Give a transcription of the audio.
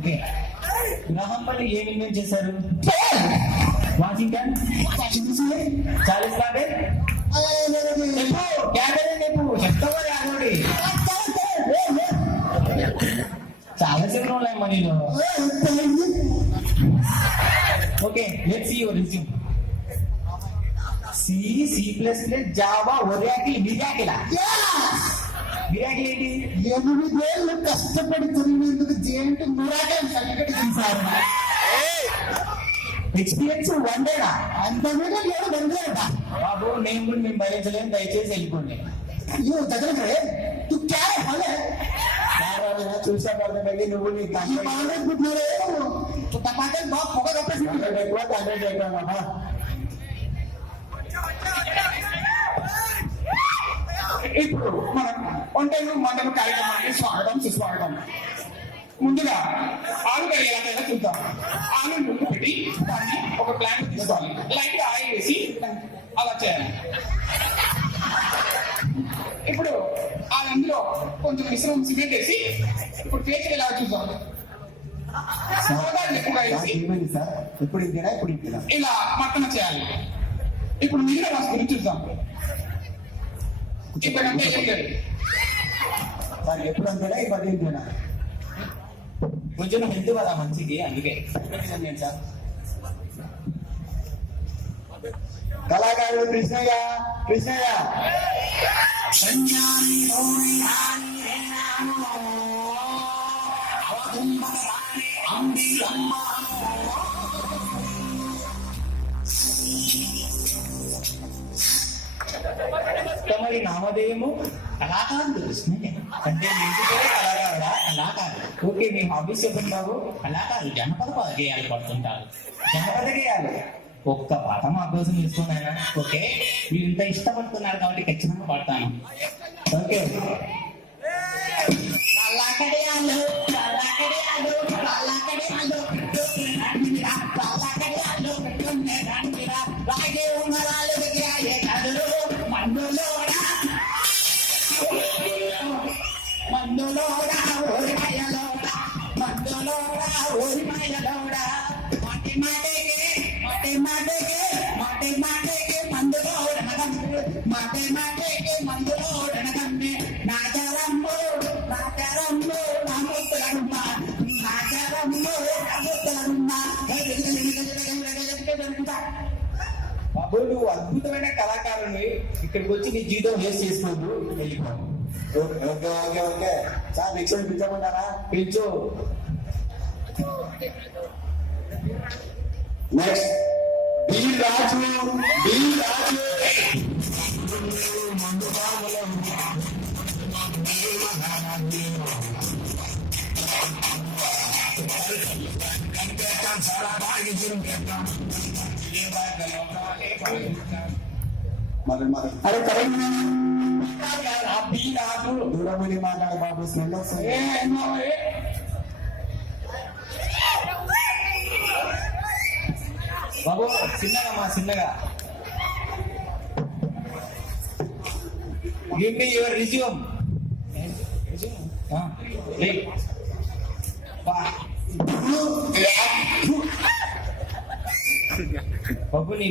Okay. గ్రహం వల్ల ఏం ఇన్వెంట్ చేశారు? వాషింగ్టన్. 40 కాదే చాలా సేపు ఉన్నాయి మనీలో. Okay, let's see your resume. C, C++, Java, Oracle, miracle. Miracle ఏంటి? 8 ఏళ్ళు కష్టపడి తిరిగినందుకు జేంటి మిరాకిల్ సర్టిఫికెట్ తీసారు. ఎక్స్పీరియన్స్ 1 డేనా? అంత మీద లేదు 1 డే అంట. బాబు నేను కూడా మేము భరించలేము, దయచేసి వెళ్ళిపోండి. అయ్యో చదివే తు క్యా హలే చూసా పడుతుంది. నువ్వు నీ టమాటర్ బాగా పొగ కప్పేసి ఇప్పుడు మనం ఒంటెలు మంటలు కార్యక్రమానికి స్వాగతం సుస్వాగతం. ముందుగా ఆలు కర్రీ ఎలా చేయాలో చూద్దాం. ఆలు ముందు పెట్టి దాన్ని ఒక ప్లాంట్ తీసుకోవాలి. లైట్ గా ఆయిల్ వేసి అలా చేయాలి. ఇప్పుడు అందులో కొంచెం మిశ్రమం సిమెంట్ వేసి ఇప్పుడు పేస్ట్ ఎలా చూద్దాం. ఎక్కువగా వేసి ఇప్పుడు ఇంతేనా ఇప్పుడు ఇంతేనా ఇలా మట్టన చేయాలి. ఇప్పుడు మిగిలిన రాసు గురించి చూద్దాం. ఇప్పుడంటే ఏం లేదు సార్, ఎప్పుడు అంతేనా ఇప్పుడు ఇంతేనా? కొంచెం హెల్త్ కదా మంచిది, అందుకే. సార్ కళాకారుడు కృష్ణయ్య మరి నామధేయము కళాకారుడు కృష్ణయ్య అంటే మీకు కళాకారుడా? కళాకారుడు. ఓకే, మీ హాబీస్ చెప్పండి బాబు. కళాకారులు జనపద గేయాలు పడుతుంటారు. జనపద గేయాలు ఒక్క పాట మా కోసం తీసుకున్నాను. ఓకే, మీరు ఇంత ఇష్టపడుతున్నారు కాబట్టి ఖచ్చితంగా పడతాను. ఓకే, బాబు నువ్వు అద్భుతమైన కళాకారుని, ఇక్కడికి వచ్చి నీ జీవితం వేస్ట్ చేసుకోవద్దు, వెళ్ళిపో. Okay okay okay sir, next పిలిచమంటారా? పిలుచు. Next B Raju. అరే కరెక్ట్ దూరం మాట్లాడు బాబు, స్మెల్ వస్తుంది. బాబు చిన్నగా గివ్ మీ యువర్ రిజ్యూమ్. బాబు నీ